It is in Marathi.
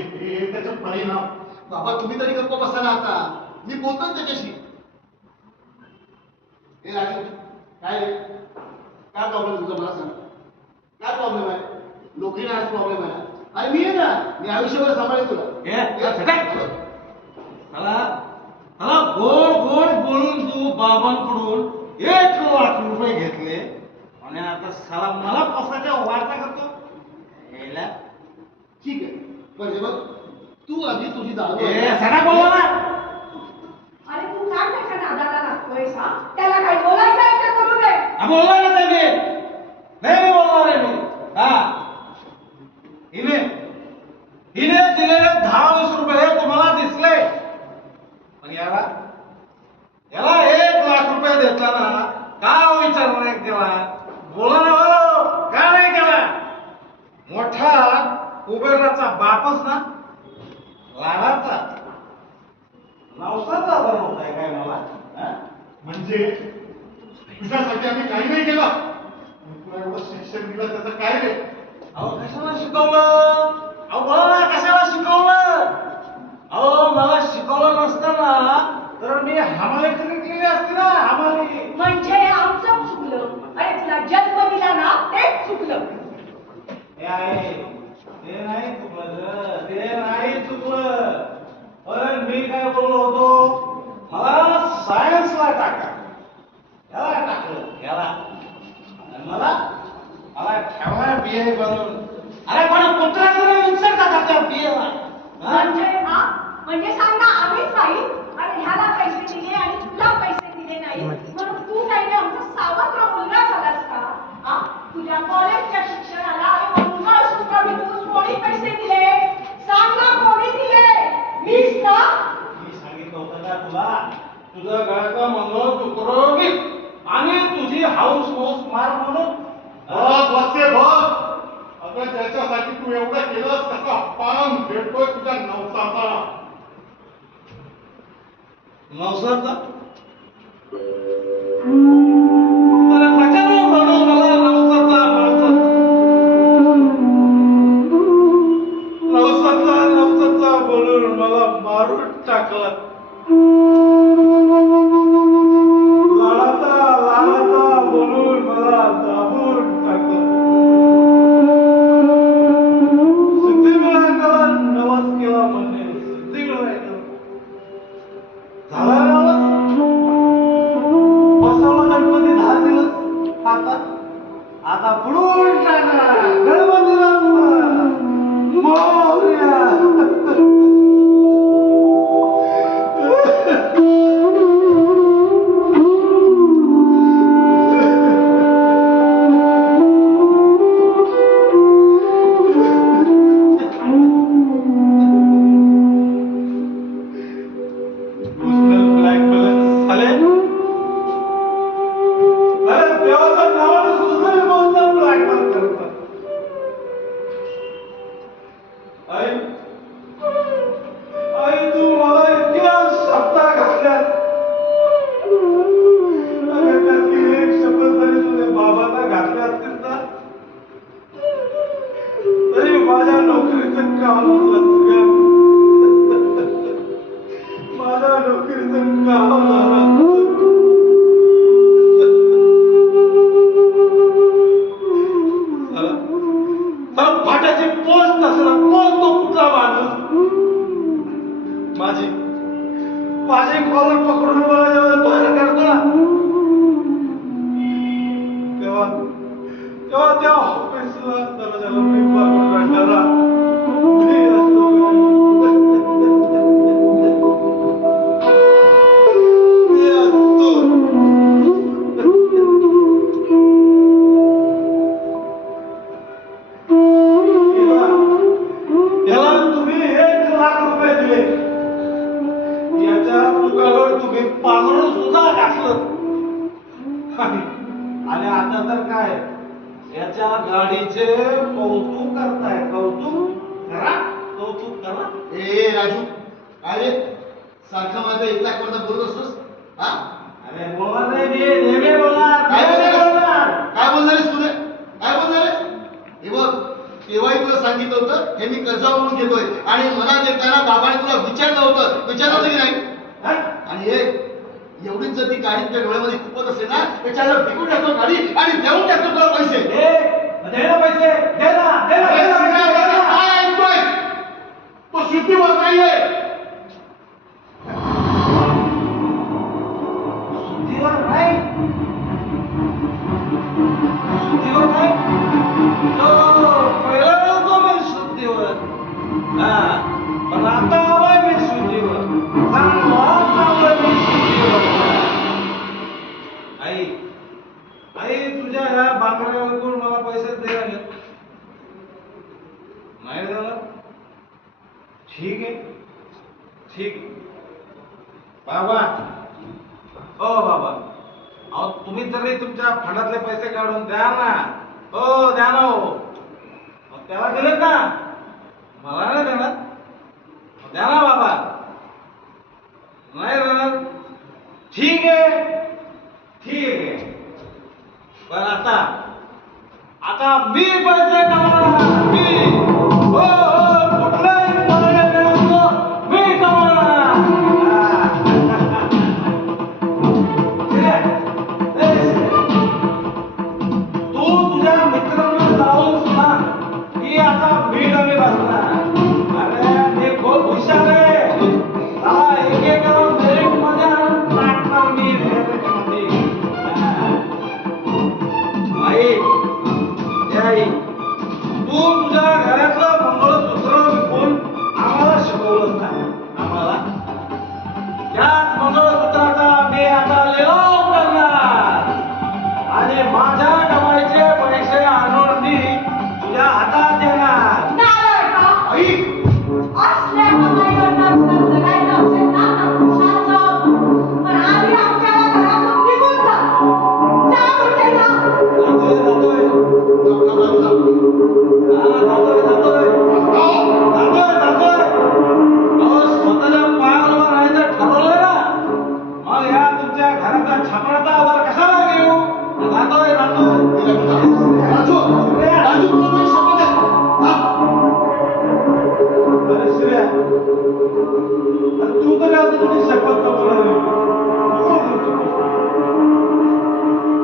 हे त्याचा परिणाम. बाबा तुम्ही तरी गप्प बसा ना आता, मी बोलतो त्याच्याशी. हे राजू काय रे, काय प्रॉब्लेम तुझा मला सांग. काय प्रॉब्लेम आहे? नोकरी नाही प्रॉब्लेम आहे. अरे मी आहे ना, मी आयुष्यभर सांभाळेल तुला. मला गोड गोड बोलून तू बाबांकडून 1,00,000 रुपये घेतले आणि आता साला मला पसाच्या वार्ता करतो. ठीक आहे पण हे बघ, तू आधी तुझी दारू सगळा बोलला ना. अरे तू काय त्याच्या नादाला लागतोयस हा? त्याला काय बोलायचं आहे ते बोलू दे. बोलला ना ते मी नाही बोलणार आहे मी. हिने दिलेले 10-20 रुपये तुम्हाला दिसले, पण याला 1,00,000 रुपये देताना का विचार नाही केला? बोला ना हो, का नाही केला? मोठा कुबेराचा बापच ना, लाडाचा नवसाचा बनवताय काय मला? म्हणजे तुझ्यासाठी आम्ही काही नाही केलं. तुला एवढं शिक्षण दिलं त्याचं काय रे? अहो कशाला शिकवलं? अहो बोला ना, कशाला शिकवलं? अहो मला शिकवलं नसतं ना तर मी हमाली केली असती ना, हमाली. म्हणजे आमचं चुकलं. अरे तुला जन्म दिला ना तेच चुकलं. ते नाही चुकलं, ते नाही चुकलं. पण मी काय बोललो होतो, मला सायन्सला टाका, याला टाकलं याला, आणि मला ठेवला BA बनवून. अरे पण कुत्र्याचं विचार का त्या BA ला? म्हणजे सांग ना, आम्हीच नाही आणि ह्याला पैसे दिले आणि तुला पैसे दिले नाही म्हणून तू काही आमचा सावत्र मुलगा झालास का? हा, तुझ्या कॉलेजच्या शिक्षणाला मंगळसूत्र विकून कोणी पैसे दिले? सांग ना, कोणी दिले? मीच ना. मी सांगितलं होतं का तुला, तुझं गळ्याचं मंगळसूत्र विक आणि तुझी हाऊस मार म्हणून. बघ अगं त्याच्यासाठी तू एवढं केलंस, कसा पान भेटतोय तुझ्या नवसाचा. नवसाचा अरे कशाला म्हणू मला नवसाचा बोलून मला मारून टाकला. लाडाचा बोलून मला दाबून टाकलं. सिद्धिविनायकाला नवस केला म्हणजे सिद्धिविनायकाला झाला नवस. बसवला गणपती 10 दिवस, आता बुडून टाका गणपती बाप्पा मोरया. माझी कॉलर पकडून मला जेव्हा बाहेर काढतो ना, तेव्हा त्या ऑफिसला दरवाजाला मी मागून काढणारा मी असतो. त्याला तुम्ही 1,00,000 रुपये दिले, याच्या तुकावर तुम्ही पांघरून सुद्धा घातलं आणि आता तर काय याच्या गाडीचे कौतुक करताय. कौतुक करा. ए राजू, अरे सारखं माझं 1,00,000 पर्यंत बोलत असतोस. हा, अरे बोलणार नाही, मी नेहमी बोलणार. काय बोलणार आहेस तुझे? काय बोलणार आहेस? हे बघ, तेव्हाही तुला सांगितलं होतं हे मी कर्जावर म्हणून घेतोय आणि मला देताना बाबाने तुला विचारलं होतं की नाही हा? आणि हे एवढीच जर ती गाडी तुझ्या डोळ्यामध्ये खूपच असेल ना त्याच्यावर फेकून टाकतो गाडी आणि देऊन टाकतो तुला पैसे दे ना पैसे दे ना दे ना दे ना, दे ना, दे ना. काय ऐकतोय तो शुद्धीवर नाहीये. शुद्धीवर नाही शुद्धीवर नाही पहिला नव्हतो मी शुद्धीवर हा पण आता हवंय मी शुद्धीवर चांगला चांगलं मी शुद्धीवर आई आई तुझ्या ह्या बांगड्यावर मला पैसे दे लागेल नाही झालं ठीक आहे ठीक आहे बाबा ओ बाबा अहो तुम्ही तरी तुमच्या फंडातले पैसे काढून द्या ना हो द्या ना हो मग त्याला दिलेत ना मला नाही देणार द्या ना बाबा नाही देणार ठीक आहे पण आता आता मी पैसे कमवणार मी हो कुठलाही पर्याय नसतो मी कमवणार ठीक आहे तू तुझ्या मित्रांना जाऊन सुद्धा की आता मी कमी बसणार अरे मी खूप हुशार आहे मला एक मेरिट मध्ये टाकणार मी आई तू तुझ्या घरातलं मंगळसूत्र विकून आम्हाला शिकवलं का आम्हाला याच मंगळसूत्राचा मी आता लिलाव करणार आणि माझ्या कमाईचे पैसे आणून मी तुझ्या हातात देणार नारळ का? आई असल्या कमाईवरनं जर जगायचं असेल ना तर खुशाल जाऊ. पण आधी आमच्या घरातून निघून जा. जा म्हणजे जा. जातोय अहो स्वतःच्या पायावर राहायचं ठरवलंय ना मग या तुमच्या घराचा छपराचा आवाज कशाला घेऊ जातोय राजू,